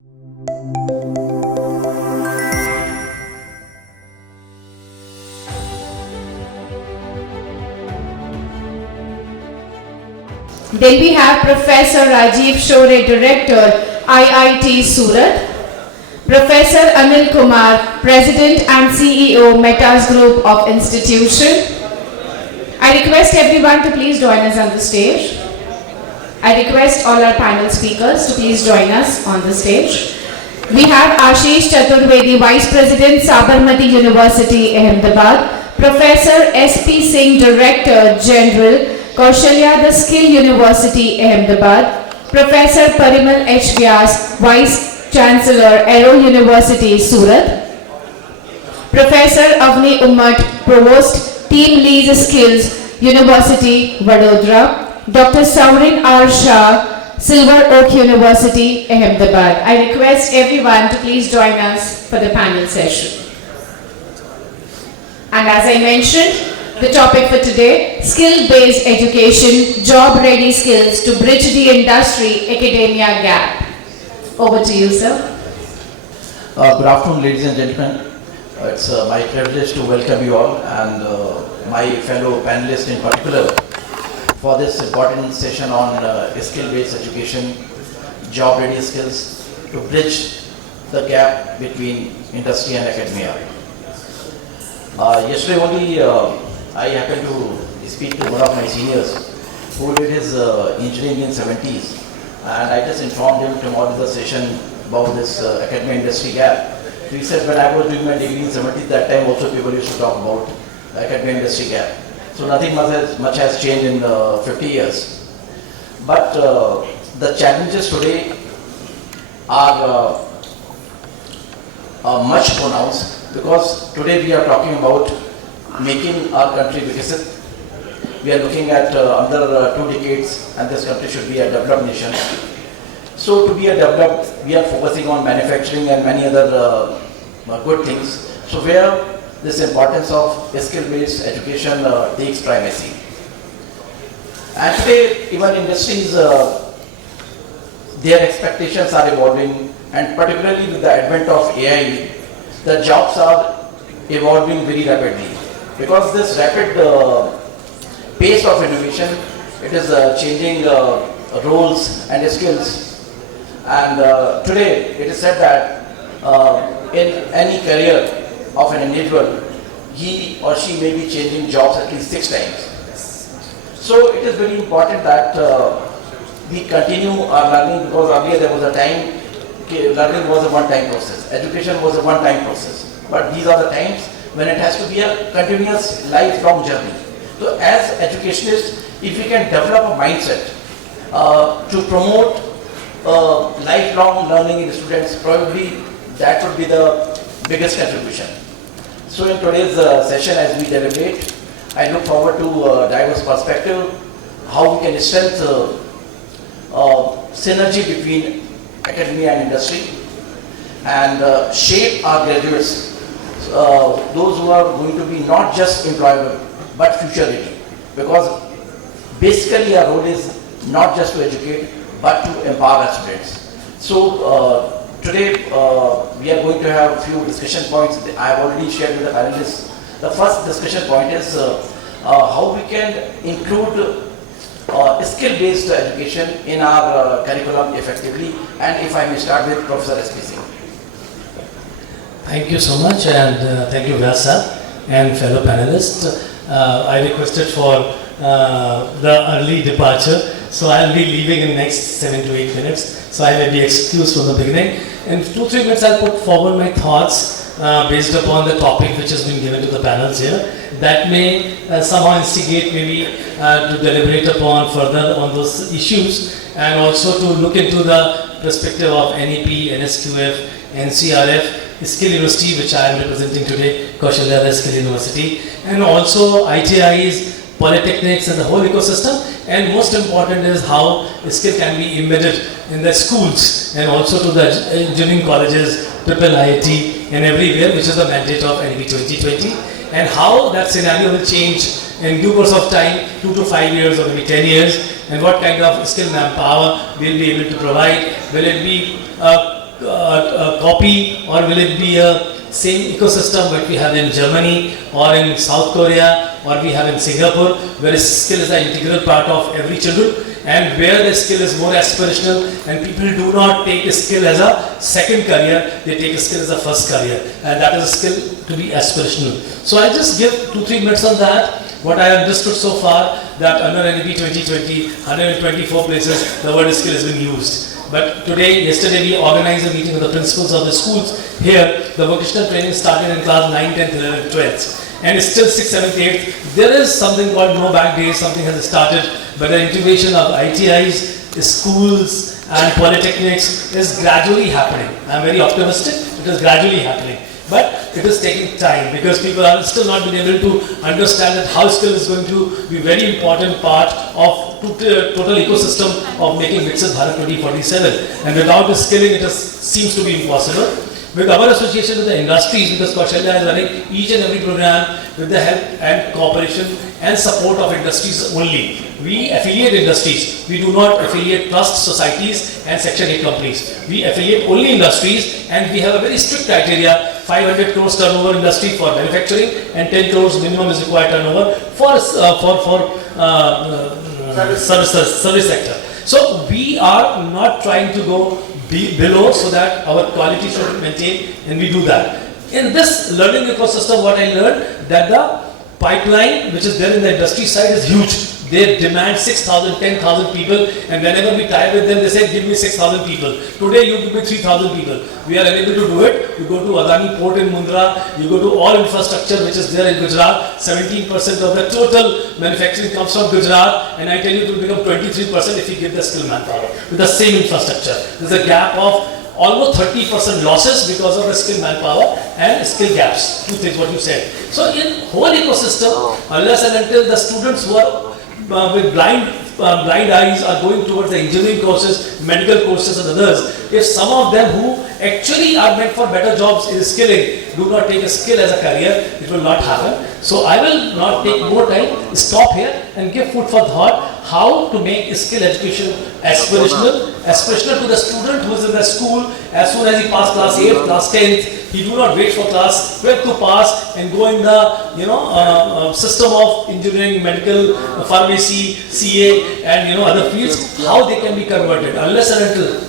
Then we have Professor Rajeev, Shorey, Director, IIIT Surat. Professor Anil Kumar, President and CEO, Metas Group of Institution. I request everyone to please join us on the stage. I request all our panel speakers to please join us on the stage. We have Ashish Chaturvedi, Vice President, Sabarmati University, Ahmedabad. Professor S.P. Singh, Director General, Kaushalya, the Skill University, Ahmedabad. Professor Parimal H. Vyas, Vice Chancellor, Aero University, Surat. Professor Avani Umatt, Provost, TeamLease Skills, University, Vadodara. Dr. Saurin R. Shah, Silver Oak University, Ahmedabad. I request everyone to please join us for the panel session. And as I mentioned, the topic for today, skill-based education, job-ready skills to bridge the industry-academia gap. Over to you, sir. Good afternoon, ladies and gentlemen. It's my privilege to welcome you all and my fellow panelists in particular for this important session on skill-based education, job-ready skills to bridge the gap between industry and academia. Yesterday only, I happened to speak to one of my seniors who did his engineering in 70s, and I just informed him tomorrow the session about this academia industry gap. He said when I was doing my degree in 70s, that time also people used to talk about the academia industry gap. So nothing much has changed in 50 years. But the challenges today are much pronounced because today we are talking about making our country visit. We are looking at another 2 decades and this country should be a developed nation. So to be a developed, we are focusing on manufacturing and many other good things. So where this importance of skill-based education takes primacy. And today even industries, their expectations are evolving, and particularly with the advent of AI, the jobs are evolving very rapidly. Because this rapid pace of innovation, it is changing roles and skills. And today it is said that in any career of an individual, he or she may be changing jobs at least 6 times. So it is very important that we continue our learning, because earlier there was a time, learning was a one-time process, education was a one-time process. But these are the times when it has to be a continuous lifelong journey. So as educationists, if we can develop a mindset to promote lifelong learning in the students, probably that would be the biggest contribution. So in today's session, as we deliberate, I look forward to diverse perspective, how we can strengthen synergy between academia and industry, and shape our graduates, those who are going to be not just employable but future ready, because basically our role is not just to educate but to empower our students. So today we are going to have a few discussion points. I have already shared with the panelists. The first discussion point is how we can include skill-based education in our curriculum effectively, and if I may start with Professor S.P. Singh. Thank you so much, and thank you Vyas and fellow panelists. I requested for the early departure, so I'll be leaving in next 7 to 8 minutes, so I may be excused from the beginning. In 2-3 minutes I'll put forward my thoughts based upon the topic which has been given to the panels here. That may somehow instigate maybe to deliberate upon further on those issues, and also to look into the perspective of NEP, NSQF, NCRF, Skill University, which I am representing today, Kaushalya, the Skill University, and also ITIs, polytechnics, and the whole ecosystem. And most important is how skill can be embedded in the schools and also to the engineering colleges, IIIT, and everywhere, which is the mandate of NEP 2020, and how that scenario will change in due course of time, 2 to 5 years or maybe 10 years, and what kind of skill manpower we'll be able to provide. Will it be copy, or will it be a same ecosystem that we have in Germany or in South Korea or we have in Singapore, where skill is an integral part of every children, and where the skill is more aspirational and people do not take a skill as a second career, they take a skill as a first career, and that is a skill to be aspirational. So I'll just give 2-3 minutes on that. What I understood so far, that under NEP 2020, 124 places, the word skill has been used. But yesterday we organized a meeting with the principals of the schools here. The vocational training started in class 9, 10th, 11th, 12th. And it's still 6th, 7th, 8th. There is something called no back days, something has started. But the integration of ITIs, schools and polytechnics is gradually happening. I'm very optimistic, it is gradually happening. But it is taking time because people are still not been able to understand that how skill is going to be very important part of total ecosystem of making Viksit Bharat 2047. And without the skilling, it seems to be impossible. With our association with the industries, because Kaushalya is running each and every program with the help and cooperation and support of industries only. We affiliate industries. We do not affiliate trust societies and Section 8 companies. We affiliate only industries, and we have a very strict criteria. 500 crores turnover industry for manufacturing and 10 crores minimum is required turnover for service sector. So we are not trying to go below so that our quality should maintain, and we do that. In this learning ecosystem, what I learned that the pipeline which is there in the industry side is huge. They demand 6,000, 10,000 people, and whenever we tie with them, they say, give me 6,000 people. Today you give me 3,000 people. We are unable to do it. You go to Avani port in Mundra, you go to all infrastructure which is there in Gujarat. 17% of the total manufacturing comes from Gujarat, and I tell you it will become 23% if you give the skill manpower with the same infrastructure. There is a gap of almost 30% losses because of the skill manpower and skill gaps. Two things what you said. So in whole ecosystem, unless and until the students who are with blind eyes are going towards the engineering courses, medical courses and others, if some of them who actually are meant for better jobs in skilling do not take a skill as a career, it will not happen. So I will not take more time, stop here and give food for thought how to make skill education aspirational to the student who is in the school. As soon as he passes class 8th, class 10th, he do not wait for class 12th to pass and go in the system of engineering, medical, pharmacy, CA and other fields, how they can be converted. Unless and until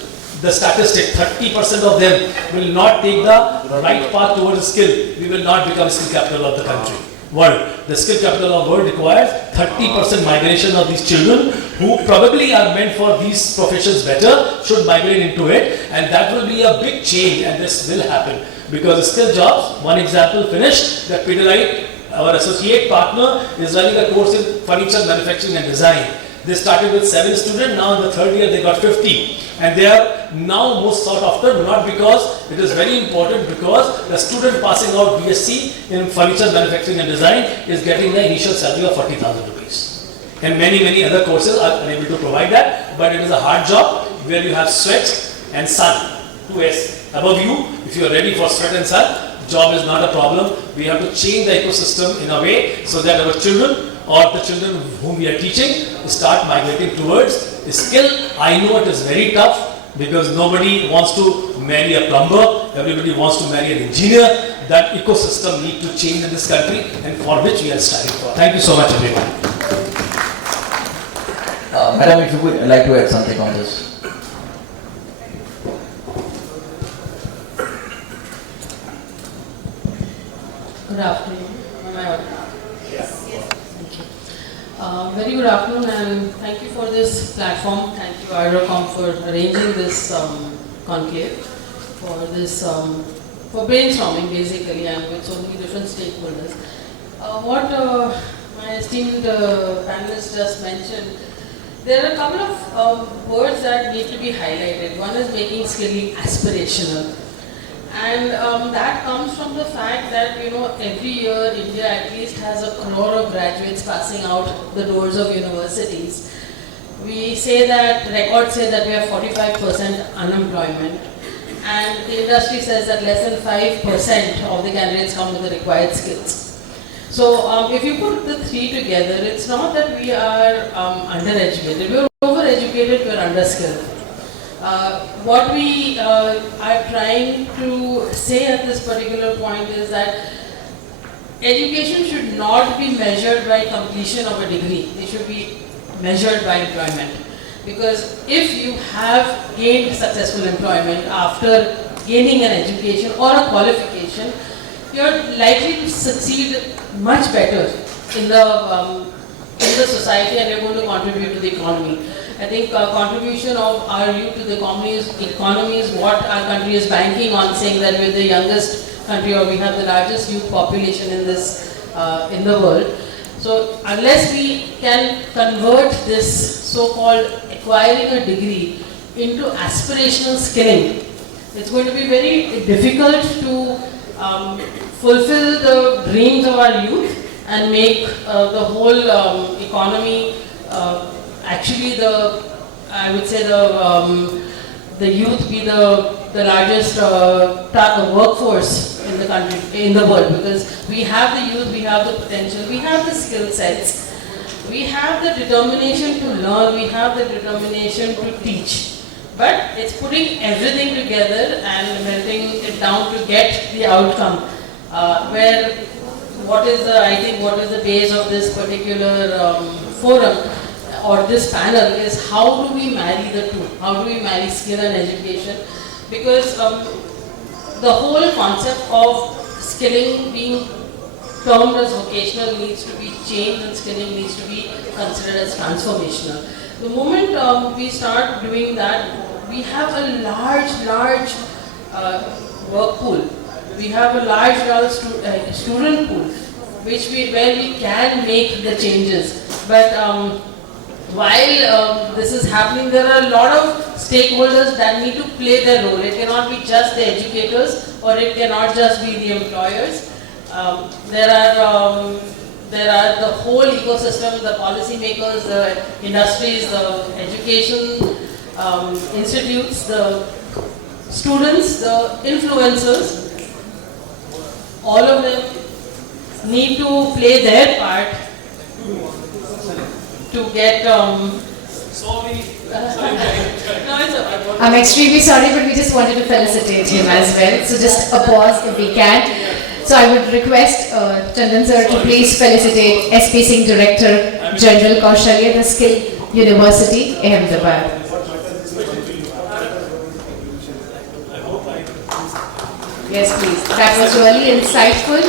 the statistic, 30% of them will not take the right path towards skill, we will not become skill capital of the country. World. The skill capital of world requires 30% migration of these children who probably are meant for these professions better, should migrate into it, and that will be a big change, and this will happen. Because skill jobs, one example finished, that Pidilite, our associate partner, is running a course in furniture manufacturing and design. They started with 7 students, now in the 3rd year they got 50. And they are now most sought after, not because it is very important, because the student passing out BSc in furniture manufacturing and design is getting the initial salary of 40,000 rupees. And many other courses are unable to provide that, but it is a hard job where you have sweat and sun, 2S. Above you, if you are ready for sweat and sun, job is not a problem. We have to change the ecosystem in a way so that our children or the children whom we are teaching start migrating towards skill. I know it is very tough because nobody wants to marry a plumber, everybody wants to marry an engineer. That ecosystem needs to change in this country, and for which we are striving for. Thank you so much, everyone. Madam, if you would like to add something on this. Good afternoon. Am I audible? Yes. Thank you. Very good afternoon, and thank you for this platform. Thank you, ArdorComm, for arranging this conclave, for this for brainstorming basically, and with so many different stakeholders. What my esteemed panelists just mentioned, there are a couple of words that need to be highlighted. One is making skilling aspirational. And that comes from the fact that, every year India at least has 1 crore of graduates passing out the doors of universities. We say that, records say that we have 45% unemployment, and the industry says that less than 5% of the candidates come with the required skills. So if you put the three together, it's not that we are undereducated, we are overeducated, we are underskilled. What we are trying to say at this particular point is that education should not be measured by completion of a degree. It should be measured by employment. Because if you have gained successful employment after gaining an education or a qualification, you're likely to succeed much better in the society, and you're going to contribute to the economy. I think contribution of our youth to the economy is what our country is banking on, saying that we're the youngest country, or we have the largest youth population in the world. So unless we can convert this so-called acquiring a degree into aspirational skilling, it's going to be very difficult to fulfill the dreams of our youth and make the whole economy actually I would say the youth be the largest workforce in the country, in the world, because we have the youth, we have the potential, we have the skill sets, we have the determination to learn, we have the determination to teach. But it's putting everything together and melting it down to get the outcome. What is the base of this particular forum or this panel is how do we marry the two? How do we marry skill and education? Because the whole concept of skilling being termed as vocational needs to be changed, and skilling needs to be considered as transformational. The moment we start doing that, we have a large work pool. We have a large student pool, where we can make the changes. But while this is happening, there are a lot of stakeholders that need to play their role. It cannot be just the educators, or it cannot just be the employers. There are the whole ecosystem, the policymakers, the industries, the education institutes, the students, the influencers. All of them need to play their part to get. Sorry. No, it's okay. I'm extremely sorry, but we just wanted to felicitate him as well. So just a pause if we can. So I would request Chandan sir to please felicitate SP Singh Director General Kaushalya, the Skill University, Ahmedabad. Yes, please. That was really insightful.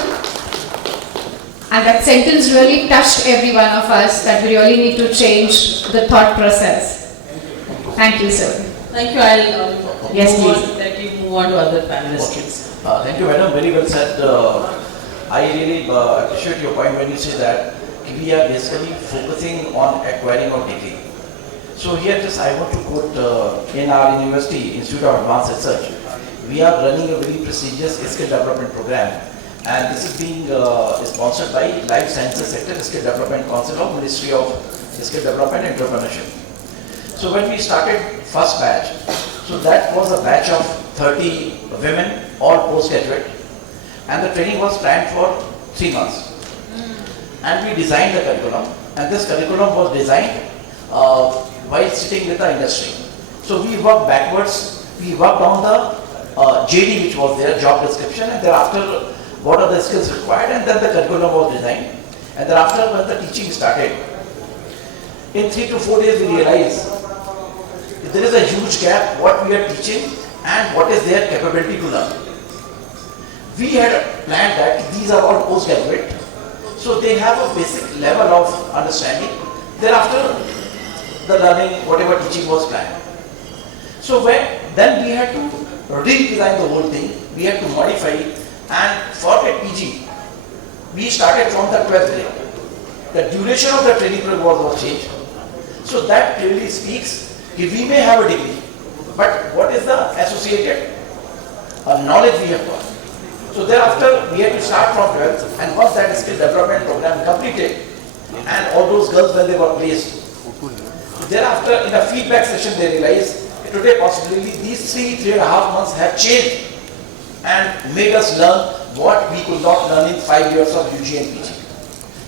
And that sentence really touched every one of us, that we really need to change the thought process. Thank you, sir. Thank you. I'll Yes, move please. on, let you move on to other panelists. Thank you, madam. Very well said. I really appreciate your point when you say that we are basically focusing on acquiring of degree. So here just I want to quote in our university, Institute of Advanced Research, we are running a very prestigious skill development program, and this is being sponsored by Life Sciences Sector Skill Development Council of Ministry of Skill Development and Entrepreneurship. So when we started first batch, so that was a batch of 30 women, all postgraduate, and the training was planned for 3 months. And we designed the curriculum, and this curriculum was designed while sitting with the industry. So we worked backwards, we worked on the JD which was there, job description, and thereafter what are the skills required, and then the curriculum was designed. And thereafter when the teaching started, in 3 to 4 days we realized there is a huge gap what we are teaching and what is their capability to learn. We had planned that these are all postgraduate, so they have a basic level of understanding. Thereafter the learning, whatever teaching was planned. So then we had to redesign the whole thing, we had to modify it, and for a PG, we started from the 12th grade. The duration of the training program was changed. So that clearly speaks that we may have a degree, but what is the associated knowledge we have got. So thereafter we had to start from 12th, and once that skill development program completed, and all those girls when they were placed, thereafter in a feedback session they realized today possibly these 3.5 months have changed and made us learn what we could not learn in 5 years of UG and PG.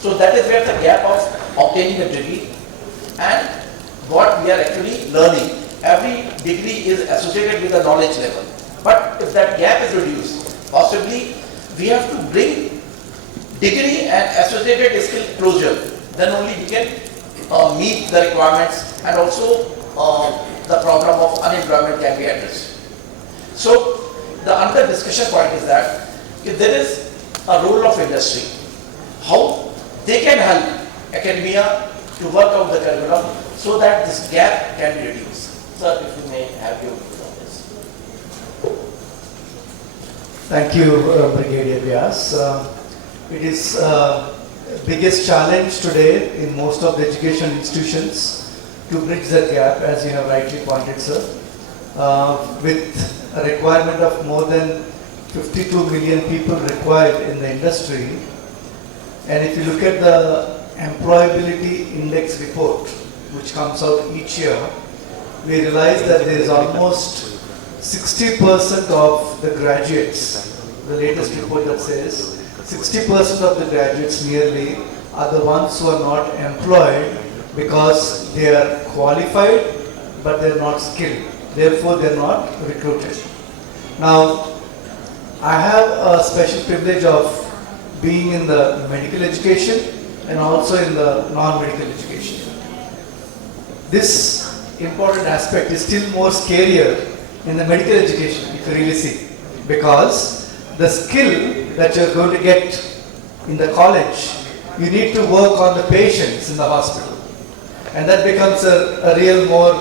So that is where the gap of obtaining a degree and what we are actually learning every degree is associated with a knowledge level. But if that gap is reduced, possibly we have to bring degree and associated skill closure. Then only we can meet the requirements, and also the problem of unemployment can be addressed. So the another discussion point is that if there is a role of industry, how they can help academia to work out the curriculum so that this gap can be reduced. Sir, if you may have your views on this. Thank you, Brigadier Vyas. It is biggest challenge today in most of the education institutions to bridge that gap, as you have rightly pointed, sir, with a requirement of more than 52 million people required in the industry. And if you look at the employability index report, which comes out each year, we realize that there is almost 60% of the graduates, the latest report that says 60% of the graduates nearly are the ones who are not employed because they are qualified but they are not skilled. Therefore, they are not recruited. Now, I have a special privilege of being in the medical education and also in the non-medical education. This important aspect is still more scarier in the medical education, if you really see, because the skill that you're going to get in the college, you need to work on the patients in the hospital, and that becomes a real more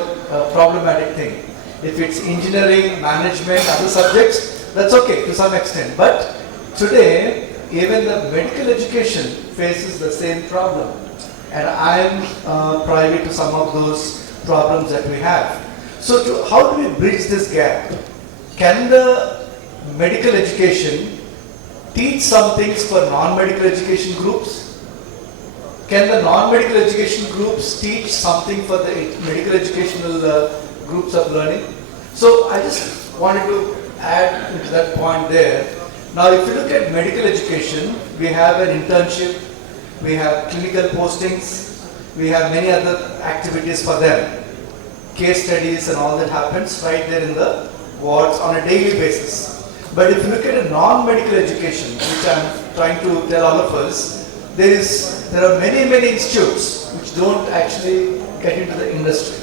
problematic thing. If it's engineering, management, other subjects, that's okay to some extent, but today even the medical education faces the same problem, and I am privy to some of those problems that we have. So how do we bridge this gap? Can the medical education teach some things for non-medical education groups? Can the non-medical education groups teach something for the medical educational groups of learning? So I just wanted to add to that point there. Now if you look at medical education, we have an internship, we have clinical postings, we have many other activities for them, case studies and all that happens right there in the wards on a daily basis. But if you look at a non-medical education, which I am trying to tell all of us, there are many institutes which don't actually get into the industry.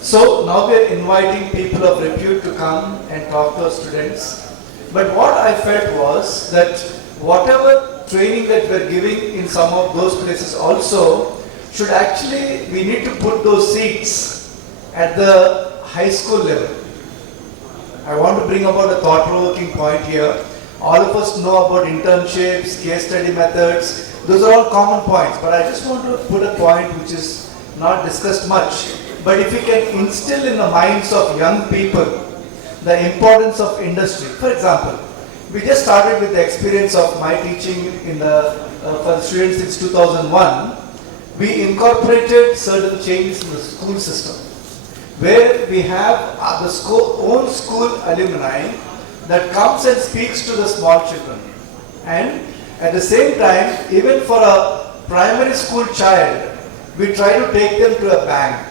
So now we are inviting people of repute to come and talk to our students. But what I felt was that whatever training that we are giving in some of those places also should actually, we need to put those seats at the high school level. I want to bring about a thought-provoking point here. All of us know about internships, case study methods. Those are all common points, but I just want to put a point which is not discussed much. But if we can instill in the minds of young people the importance of industry. For example, we just started with the experience of my teaching in for the students since 2001. We incorporated certain changes in the school system, where we have the own school alumni that comes and speaks to the small children. And at the same time, even for a primary school child, we try to take them to a bank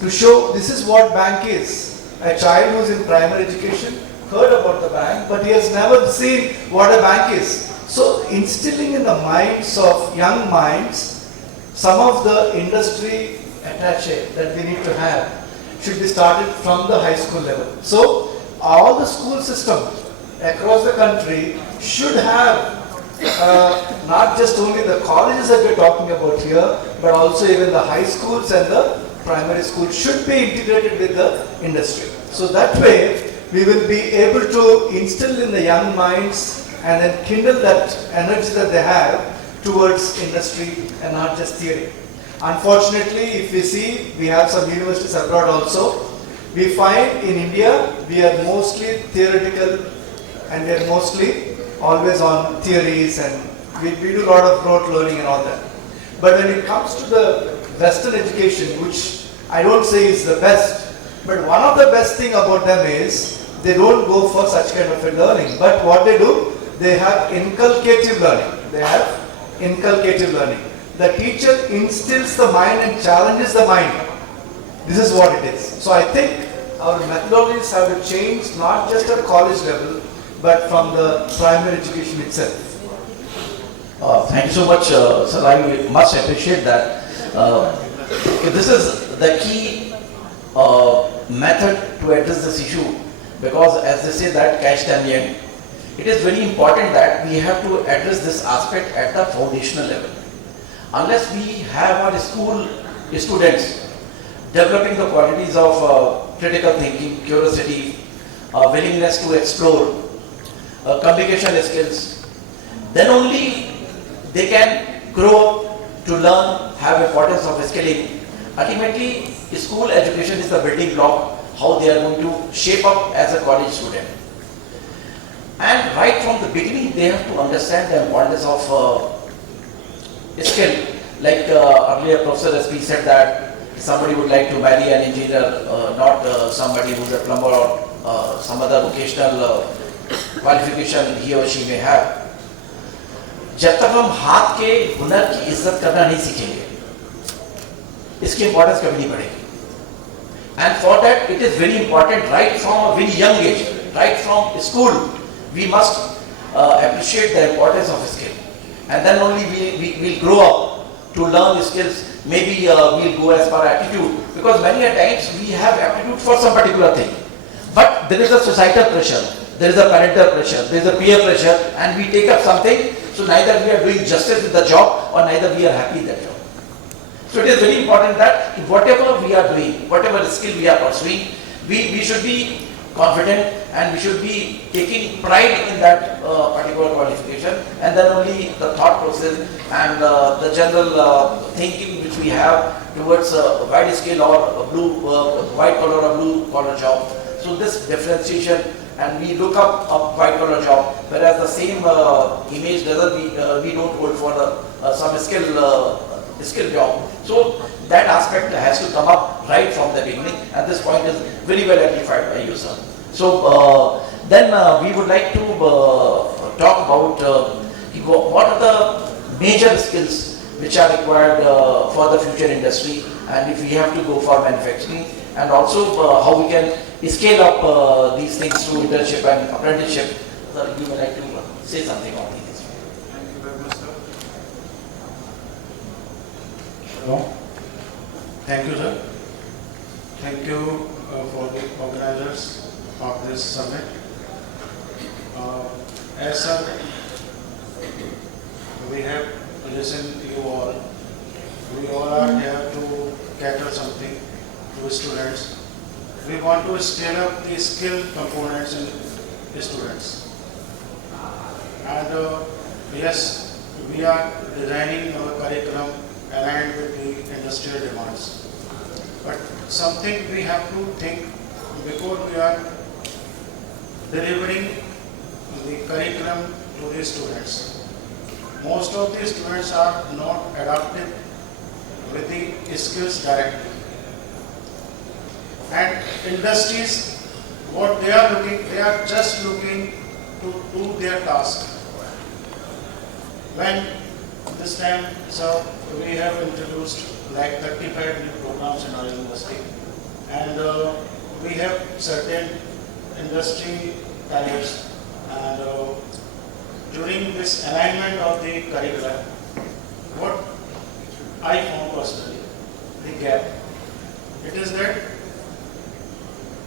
to show this is what bank is. A child who's in primary education heard about the bank, but he has never seen what a bank is. So instilling in the minds of young minds some of the industry attaché that we need to have should be started from the high school level. So all the school system across the country should have not just only the colleges that we're talking about here, but also even the high schools and the primary schools should be integrated with the industry. So that way we will be able to instill in the young minds and then kindle that energy that they have towards industry and not just theory. Unfortunately, if we see, we have some universities abroad also. We find in India, we are mostly theoretical and we are mostly always on theories, and we do a lot of rote learning and all that. But when it comes to the Western education, which I don't say is the best, but one of the best thing about them is they don't go for such kind of a learning. But what they do, they have inculcative learning. The teacher instills the mind and challenges the mind. This is what it is. So I think our methodologies have to change not just at college level, but from the primary education itself. Thank you so much, sir. I must appreciate that. This is the key method to address this issue, because as they say that catch them young, it is very important that we have to address this aspect at the foundational level. Unless we have our school students developing the qualities of critical thinking, curiosity, willingness to explore, communication skills, then only they can grow to learn, have importance of skilling. Ultimately, school education is the building block how they are going to shape up as a college student. And right from the beginning, they have to understand the importance of skill. Like earlier Professor SP said that somebody would like to marry an engineer, not somebody who's a plumber or some other vocational qualification he or she may have. जब तक हम हाथ के हुनर की इज्जत करना नहीं सीखेंगे, इसकी इम्पोर्टेंस कभी नहीं बढ़ेगी. And for that, it is very important right from a very young age, right from school, we must appreciate the importance of skill. And then only we will grow up to learn skills. Maybe we'll go as per aptitude, because many a times we have aptitude for some particular thing. But there is a societal pressure, there is a parental pressure, there is a peer pressure, and we take up something, so neither we are doing justice with the job or neither we are happy with that job. So it is very important that whatever we are doing, whatever skill we are pursuing, we should be confident and we should be taking pride in that particular qualification, and then only the thought process and the general thinking which we have towards a wide skill or a blue, white collar or blue collar job. So this differentiation, and we look up a white collar job, whereas the same image doesn't we don't hold for some skill job. So that aspect has to come up right from the beginning, and this point is very well amplified by you, sir. So then we would like to talk about what are the major skills which are required for the future industry, and if we have to go for manufacturing, and also how we can scale up these things through internship and apprenticeship. Sir, you would like to say something on these? Thank you very much, sir. Hello. Thank you, sir. Thank you for the organizers of this summit. As sir, we have listened to you all. We all are here to cater something to students. We want to scale up the skill components in students. And yes, we are designing our curriculum aligned with the industrial demands. But something we have to think before we are delivering the curriculum to the students. Most of the students are not adapted with the skills directly. And industries, what they are looking, they are just looking to do their task. When this time, so we have introduced like 35 new programs in our university, and we have certain industry talents, and during this alignment of the curriculum, what I found personally, the gap, it is that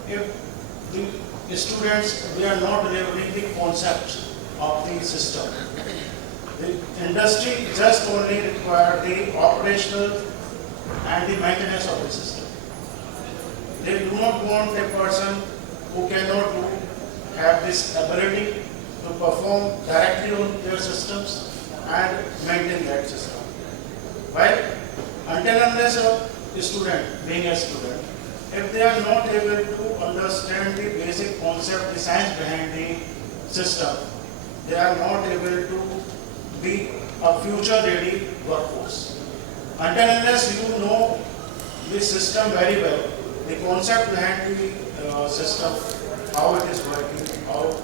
if the students, we are not delivering the concept of the system. The industry just only require the operational and the maintenance of the system. They do not want a person who cannot have this ability to perform directly on their systems and maintain that system. While until unless a student, being a student, if they are not able to understand the basic concept, the science behind the system, they are not able to be a future-ready workforce. Until unless you know the system very well, the concept behind the system, how it is working, how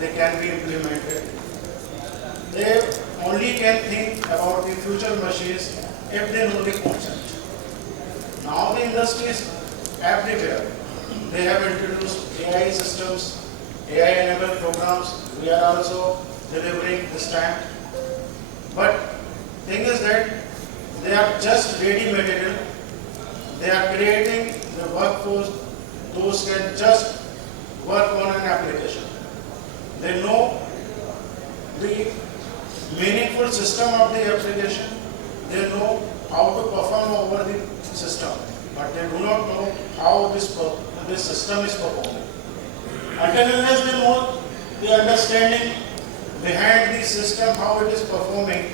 they can be implemented, they only can think about the future machines if they know the concept. Now the industries everywhere. They have introduced AI systems, AI-enabled programs. We are also delivering this time. But thing is that they are just ready material. They are creating the workforce. Those can just work on an application. They know the meaningful system of the application. They know how to perform over the system, but they do not know how this system is performing. Until unless they know the understanding behind the system, how it is performing,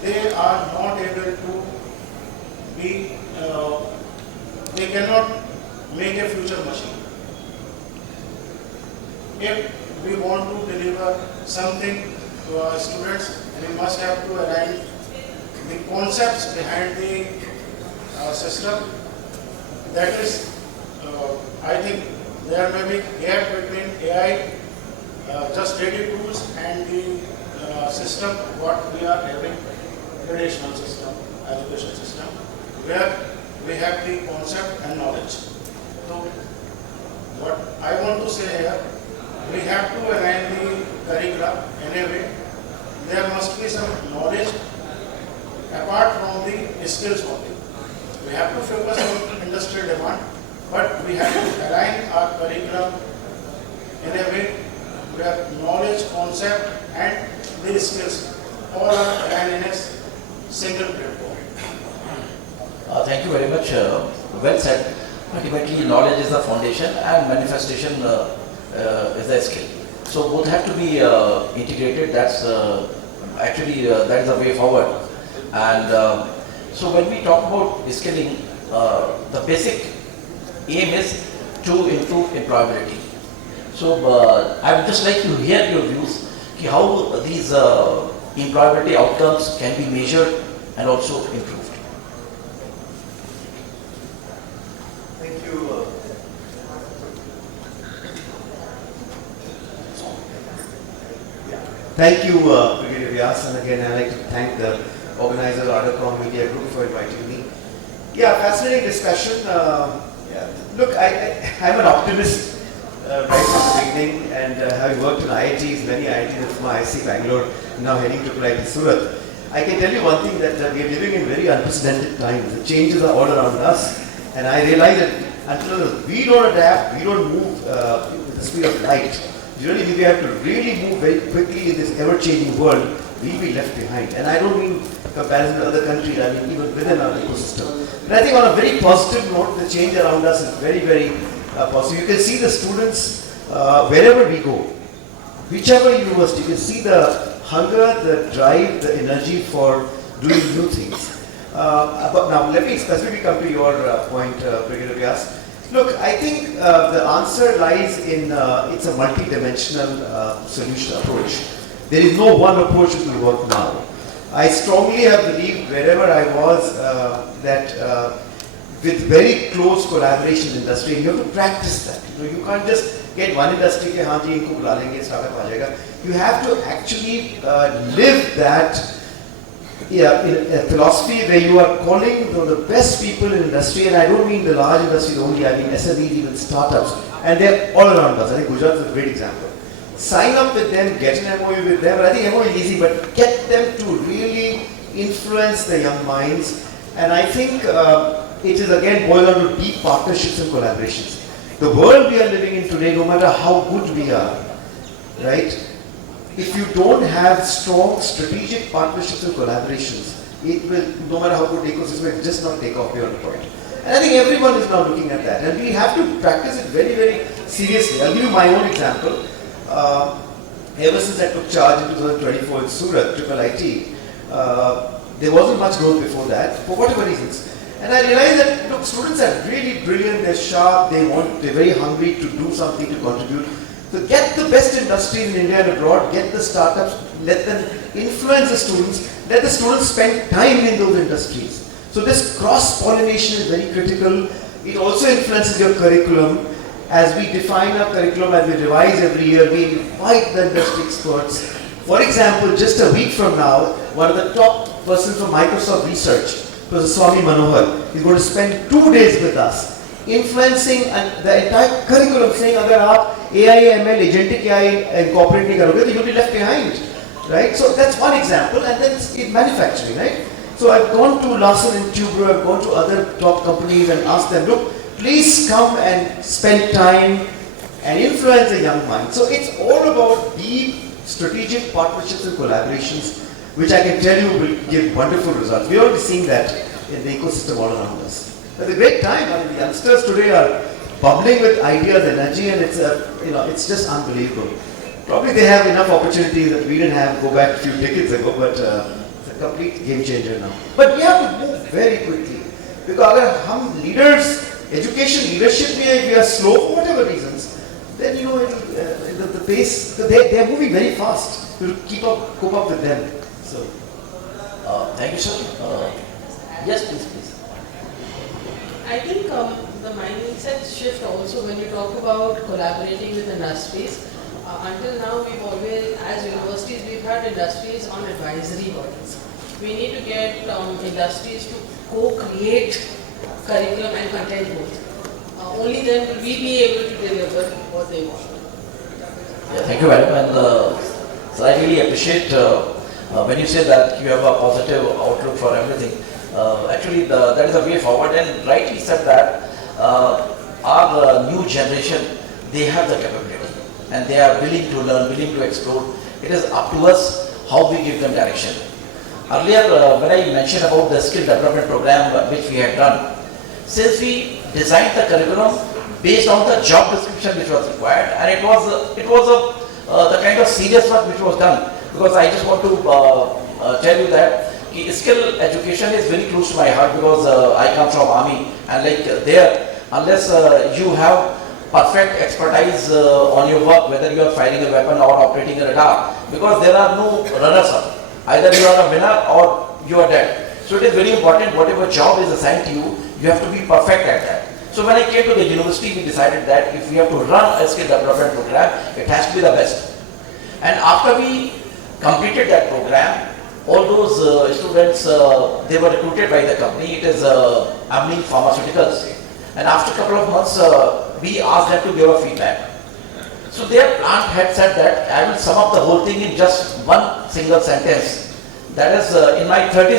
they are not able to be, they cannot make a future machine. If we want to deliver something to our students, we must have to align the concepts behind the system. That is, I think there may be gap between AI, just ready tools, and the system what we are having, traditional system, education system, where we have the concept and knowledge. So, what I want to say here, we have to align the curriculum in a way. There must be some knowledge apart from the skills only. We have to focus on industrial demand, but we have to align our curriculum in a way where knowledge, concept, and the skills all are aligned in a single platform. Thank you very much. Well said. Ultimately, knowledge is the foundation and manifestation is the skill. So both have to be integrated. That's actually that is the way forward. And so when we talk about skilling, the basic aim is to improve employability. So I would just like to hear your views how these employability outcomes can be measured and also improved. Thank you. Thank you, Brigadier Vyas, and again I'd like to thank the organizer, ArdorComm Media Group, for inviting me. Yeah, fascinating discussion. Look, I'm an optimist right from the beginning, and having worked in IITs, many IITs from IIC Bangalore, now heading to IIIT Surat, I can tell you one thing, that we are living in very unprecedented times. The changes are all around us, and I realize that until we don't adapt, we don't move with the speed of light. Really, we have to really move very quickly in this ever-changing world. We'll be left behind. And I don't mean comparison to other countries, I mean even within our ecosystem. But I think on a very positive note, the change around us is very, very positive. You can see the students wherever we go, whichever university, you can see the hunger, the drive, the energy for doing new things. But now, let me specifically come to your point, Brigadier Vyas. Look, I think the answer lies in it's a multi-dimensional solution approach. There is no one approach that will work now. I strongly have believed wherever I was that with very close collaboration in industry, you have to practice that. You can't just get one industry ke haan ji inko bula lenge, startup aa jayega. You have to actually live that in a philosophy where you are calling the best people in industry, and I don't mean the large industries only, I mean SMEs, even startups, and they're all around us. I think Gujarat is a great example. Sign up with them, get an MOU with them. I think MOU is easy, but get them to really influence the young minds. And I think it is again boiled down to deep partnerships and collaborations. The world we are living in today, no matter how good we are, right? If you don't have strong strategic partnerships and collaborations, it will, no matter how good the ecosystem, it will just not take off beyond the point. And I think everyone is now looking at that. And we have to practice it very, very seriously. I'll give you my own example. Ever since I took charge in 2024 in Surat, IIIT, there wasn't much growth before that, for whatever reasons. And I realized that, look, students are really brilliant, they're sharp, they're very hungry to do something, to contribute. So get the best industries in India and abroad, get the startups, let them influence the students, let the students spend time in those industries. So this cross-pollination is very critical. It also influences your curriculum. As we define our curriculum, as we revise every year, we invite the industry experts. For example, just a week from now, one of the top persons from Microsoft Research, Professor Swami Manohar, is going to spend 2 days with us influencing and the entire curriculum, saying अगर आप AI, ML, agentic AI incorporate नहीं करोगे, तो you'll be left behind, right? So that's one example, and then in manufacturing, right? So I've gone to Larsen and Toubro, I've gone to other top companies and asked them, look, please come and spend time and influence a young mind. So it's all about deep strategic partnerships and collaborations, which I can tell you will give wonderful results. We're already seeing that in the ecosystem all around us. It's a great time. I mean, the youngsters today are bubbling with ideas, energy, and it's just unbelievable. Probably they have enough opportunities that we didn't have go back a few decades ago, but it's a complete game changer now. But we have to move very quickly, because if हम leaders, education leadership में if we are slow for whatever reasons, then the pace, they are moving very fast to cope up with them. So, Thank you, sir. Yes, please. I think the mindset shift also when you talk about collaborating with industries. Until now, we've always, as universities, we've had industries on advisory bodies. We need to get industries to co-create curriculum and content both. Only then will we be able to deliver what they want. Yeah, thank you, madam. And so I really appreciate when you say that you have a positive outlook for everything. Actually, that is a way forward, and rightly said that our new generation, they have the capability and they are willing to learn, willing to explore. It is up to us how we give them direction. Earlier, when I mentioned about the skill development program which we had done, since we designed the curriculum based on the job description which was required, and it was the kind of serious work which was done, because I just want to tell you that skill education is very close to my heart, because I come from army, and like there, unless you have perfect expertise on your work, whether you are firing a weapon or operating a radar, because there are no runners-up. Either you are a winner or you are dead. So it is very important, whatever job is assigned to you, you have to be perfect at that. So when I came to the university, we decided that if we have to run a skill development program, it has to be the best. And after we completed that program, all those students, they were recruited by the company. It is Avani Pharmaceuticals. And after a couple of months, we asked them to give a feedback. So their plant had said that I will sum up the whole thing in just one single sentence. That is, in my 30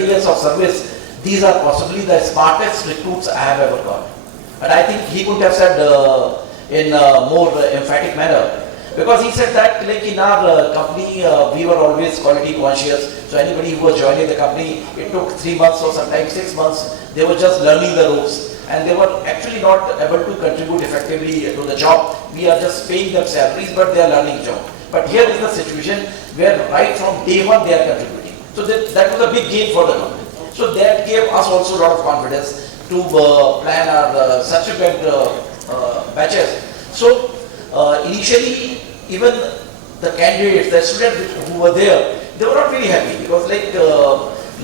years of service, these are possibly the smartest recruits I have ever got. And I think he could have said in a more emphatic manner. Because he said that like in our company, we were always quality conscious. So anybody who was joining the company, it took 3 months or sometimes 6 months. They were just learning the ropes. And they were actually not able to contribute effectively to the job. We are just paying them salaries, but they are learning job. But here is the situation where right from day one they are contributing. So that was a big gain for the company. So that gave us also a lot of confidence to plan our subsequent batches. So initially, even the candidates, the students who were there, they were not really happy, because like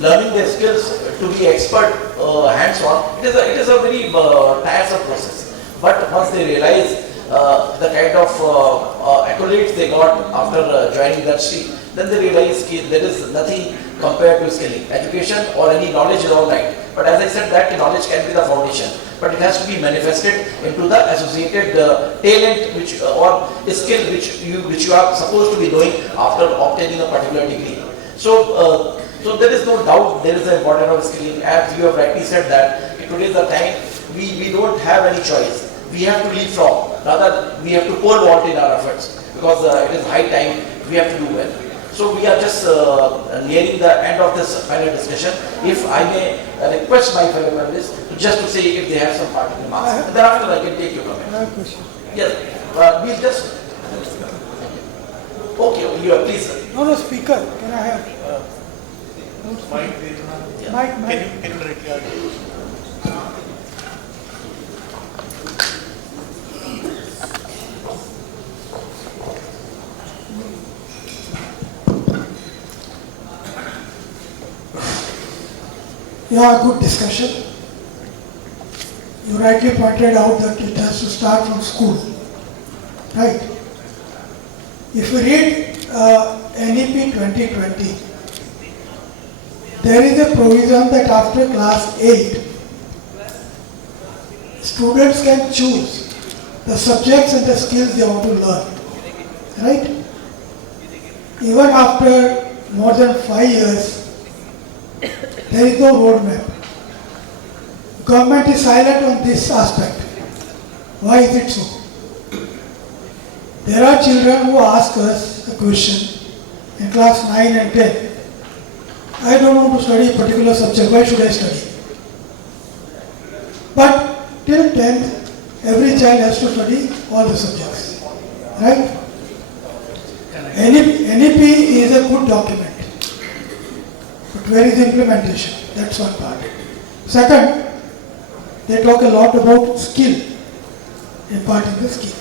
learning their skills to be expert hands-on, it is a very tiresome process. But once they realize the kind of accolades they got after joining that stream, then they realize there is nothing compared to skilling. Education or any knowledge is all right. But as I said, that knowledge can be the foundation. But it has to be manifested into the associated talent or skill which you are supposed to be doing after obtaining a particular degree. So there is no doubt there is the importance of skilling. As you have rightly said that today is the time we don't have any choice. We have to lead from. Rather, we have to pole vault in our efforts, because it is high time we have to do well. So we are just nearing the end of this final discussion. If I may request my fellow panelists just to say if they have some parting remarks, and thereafter I can take your comment. I have a question. Yes, we'll just. Okay, you are please. No, speaker. Can I have? Mic. Mic. Can you directly argue? Yeah, good discussion. You rightly pointed out that it has to start from school, right? If you read NEP 2020, there is a provision that after class 8, students can choose the subjects and the skills they want to learn. Right? Even after more than 5 years, there is no roadmap. Government is silent on this aspect. Why is it so? There are children who ask us a question in class 9 and 10. I don't want to study a particular subject, why should I study? But till 10th, every child has to study all the subjects. Right? NEP is a good document. But where is the implementation? That's one part. Second, they talk a lot about skill, imparting the skill.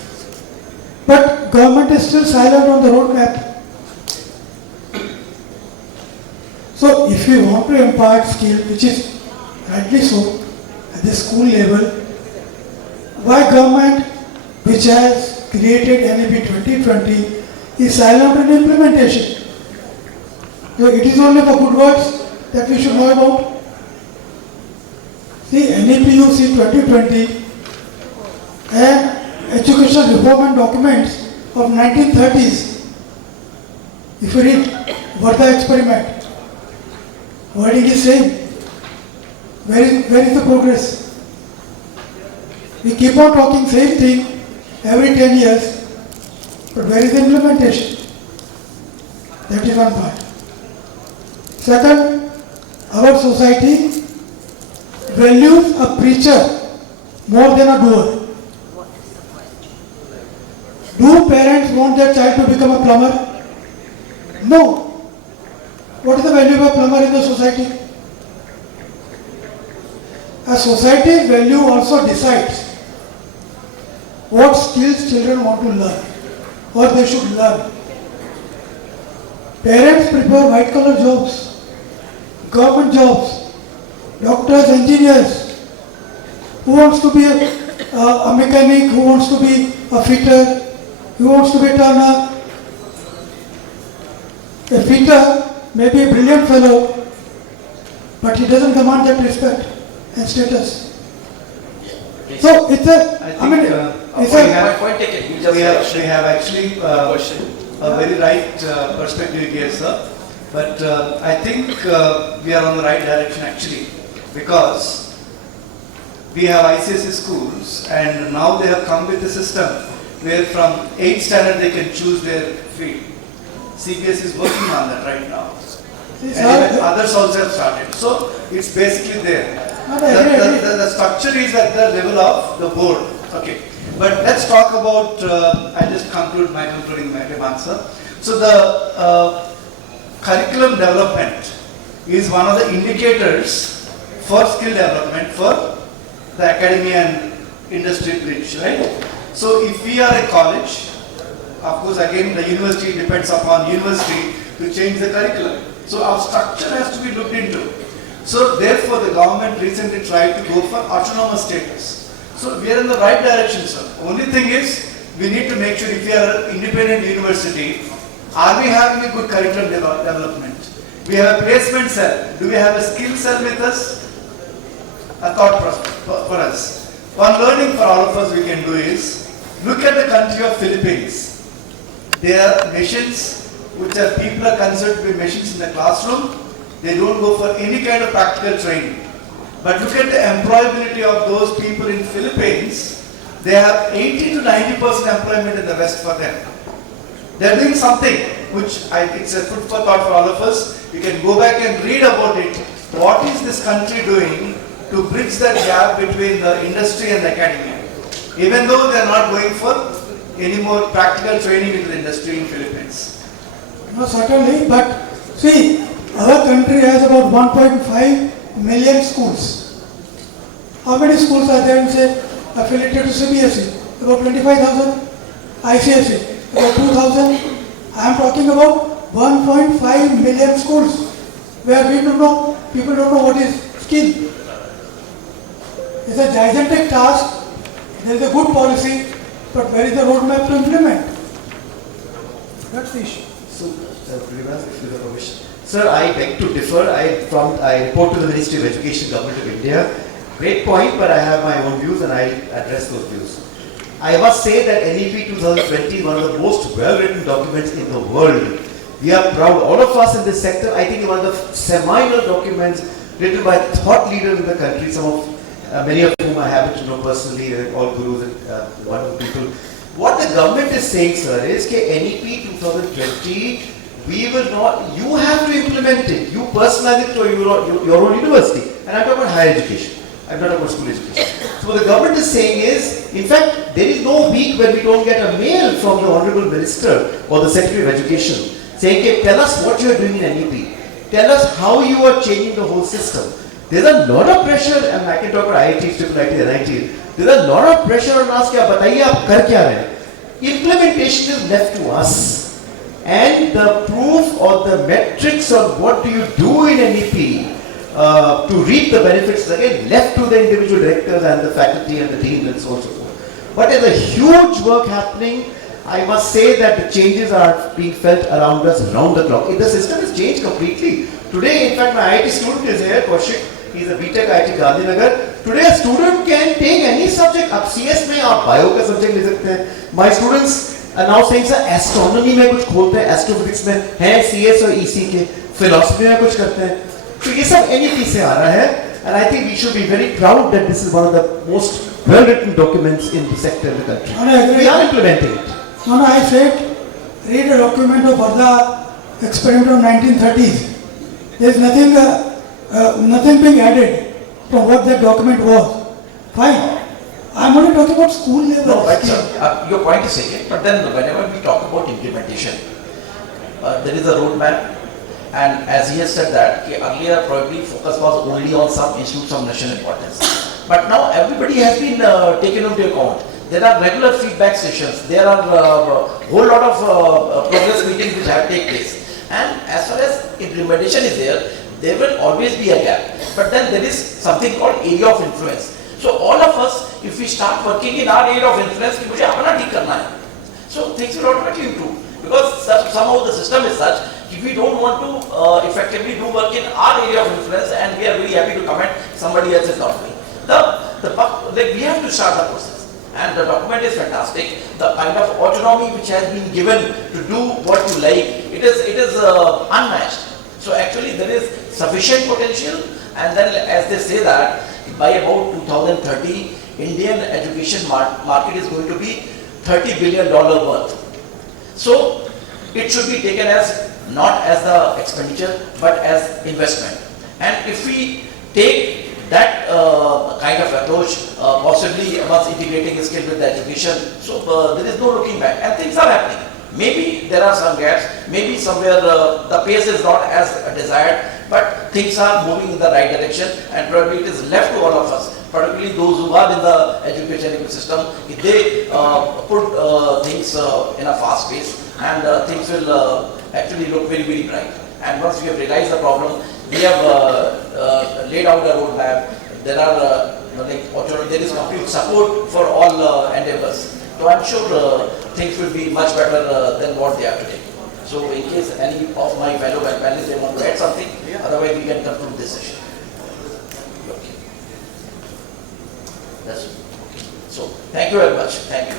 But government is still silent on the roadmap. So if we want to impart skill, which is rightly so, at the school level, why government, which has created NEP 2020, is silent on implementation? So it is only for good words that we should know about. See, NEPUC 2020 and educational reform and documents of 1930s. If you read Varda experiment, wording is same. Where is the progress? We keep on talking same thing every 10 years, but where is the implementation? That is one part. Second, our society values a preacher more than a doer. Do parents want their child to become a plumber? No. What is the value of a plumber in the society? A society's value also decides what skills children want to learn or they should learn. Parents prefer white collar jobs, government jobs, doctors, engineers. Who wants to be a mechanic? Who wants to be a fitter? Who wants to be a turner? A fitter may be a brilliant fellow, but he doesn't command that respect and status. So it's a, I mean, it's a Point taken. we have actually a very right perspective here, sir. But I think we are on the right direction actually, because we have ICSE schools and now they have come with a system where from 8th standard they can choose their field. CBS is working on that right now. And even others also have started. So it's basically there. The structure is at the level of the board. Okay. But let's talk about, I'll just conclude my remarks, sir. So the curriculum development is one of the indicators for skill development for the academy and industry bridge, right? So if we are a college, of course again the university depends upon university to change the curriculum. So our structure has to be looked into. So therefore the government recently tried to go for autonomous status. So we are in the right direction, sir. Only thing is, we need to make sure if we are an independent university, are we having a good curriculum development? We have a placement cell. Do we have a skill cell with us? A thought process for us. One learning for all of us we can do is, look at the country of Philippines. They are machines which are people are considered to be machines in the classroom. They don't go for any kind of practical training. But look at the employability of those people in Philippines. They have 80 to 90% employment in the West for them. They are doing something which it's a food for thought for all of us. You can go back and read about it. What is this country doing to bridge that gap between the industry and the academia? Even though they are not going for any more practical training into the industry in Philippines. No, certainly, but see, our country has about 1.5 million schools. How many schools are there in, say, affiliated to CBSE? About 25,000. ICSE, about 2,000. I am talking about 1.5 million schools where people don't know what is skill. It's a gigantic task. There is a good policy, but where is the roadmap to implement? That's the issue. So, Vyas, if you have a wish. Sir, I beg to differ. I report to the Ministry of Education, Government of India, Great point, but I have my own views and I'll address those views. I must say that NEP 2020 is one of the most well-written documents in the world. We are proud, all of us in this sector. I think one of the seminal documents written by thought leaders in the country, many of whom I happen to know personally, all gurus and wonderful people. What the government is saying, sir, is that NEP 2020, we will not, you have to implement it. You personalize it to your own university. And I'm talking about higher education. I'm not about school education. So what the government is saying is, in fact, there is no week when we don't get a mail from the Honorable Minister or the Secretary of Education saying, okay, tell us what you are doing in NEP. Tell us how you are changing the whole system. There's a lot of pressure, and I can talk about IIT, IIIT, NIT. There's a lot of pressure on us, kya bataiye aap kar kya rahe? Implementation is left to us. And the proof or the metrics on what do you do in NEP to reap the benefits is again left to the individual directors and the faculty and the deans and so on and so forth. But there's a huge work happening. I must say that the changes are being felt around us round the clock. The system has changed completely. Today, in fact, my IIT student is here, Kaushik. He's a BTech IIT Gandhinagar. Today, a student can take any subject. Up CS में आप bio का subject ले सकते हैं. My students are now saying, sir, astronomy में कुछ खोलते हैं, astrophysics में हैं CS और EC के, philosophy में कुछ करते हैं. So ये सब NEP से आ रहा है, and I think we should be very proud that this is one of the most well-written documents in the sector in the country. We are implementing it. No, I said, read a document of Varda experiment of 1930s. There is nothing being added from what that document was. Fine. I am only talking about school level. No, but your point is taken. But then whenever we talk about implementation, there is a roadmap. And as he has said that, earlier probably focus was only on some institutes of national importance. But now everybody has been taken into account. There are regular feedback sessions. There are a whole lot of progress meetings which have taken place. And as far as implementation is there will always be a gap. But then there is something called area of influence. So all of us, if we start working in our area of influence, कि मुझे अपना ठीक करना है. So things will automatically improve. Because somehow the system is such, if we don't want to effectively do work in our area of influence, and we are really happy to comment, somebody else is not doing. We have to start the process. And the document is fantastic. The kind of autonomy which has been given to do what you like, it is unmatched. So actually there is sufficient potential, and then as they say that by about 2030, Indian education market is going to be $30 billion worth. So it should be taken as not as the expenditure but as investment. And if we take that kind of approach, possibly once integrating skill with the education, so there is no looking back, and things are happening. Maybe there are some gaps, maybe somewhere the pace is not as desired, but things are moving in the right direction, and probably it is left to all of us, particularly those who are in the education ecosystem, if they put things in a fast pace, and things will actually look very, very bright. And once we have realized the problem, we have laid out a roadmap. There are there is complete support for all endeavors. So I'm sure things will be much better than what they are today. So in case any of my fellow panelists they want to add something, otherwise we can conclude this session. Okay. That's okay. So thank you very much. Thank you.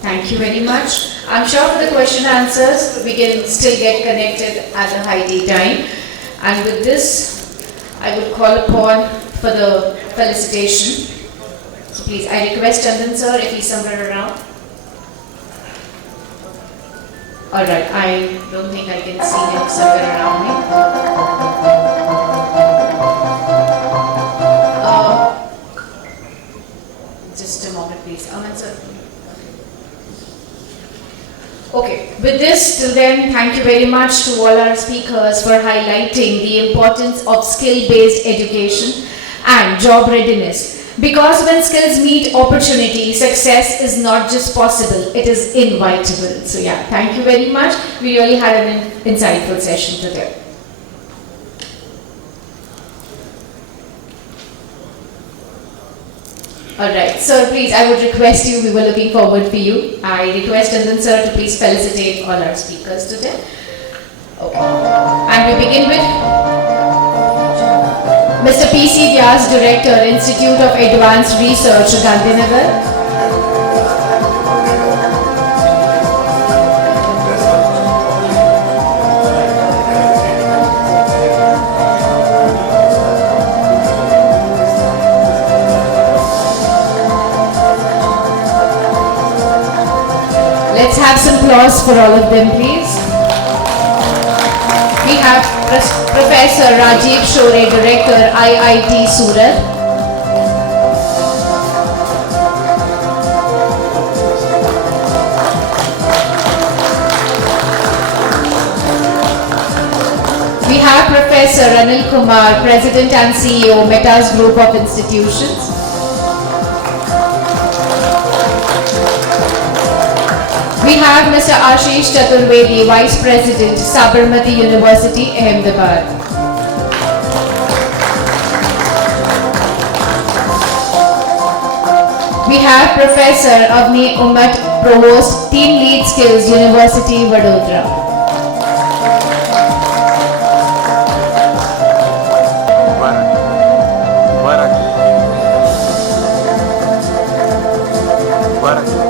Thank you very much. I'm sure for the question answers, we can still get connected at the high tea time. And with this, I would call upon for the felicitation. So please, I request Chandan sir if he's somewhere around. Alright, I don't think I can see him somewhere around me. Just a moment please. Aman sir. Okay, with this, till then, thank you very much to all our speakers for highlighting the importance of skill-based education and job readiness. Because when skills meet opportunity, success is not just possible, it is inevitable. So yeah, thank you very much. We really had an insightful session today. Alright, sir, please, I would request you, we were looking forward for you. I request Anil sir to please felicitate all our speakers today. And we begin with Mr. P.C. Vyas, Director, Institute of Advanced Research, Gandhinagar. Let's have some applause for all of them, please. We have Professor Rajeev Shorey, Director, IIIT Surat. We have Professor Anil Kumar, President and CEO, Metas Group of Institutions. We have Mr. Ashish Chaturvedi, Vice President, Sabarmati University, Ahmedabad. We have Professor Avani Umatt, Provost, TeamLease Skills, University, Vadodara. Barak.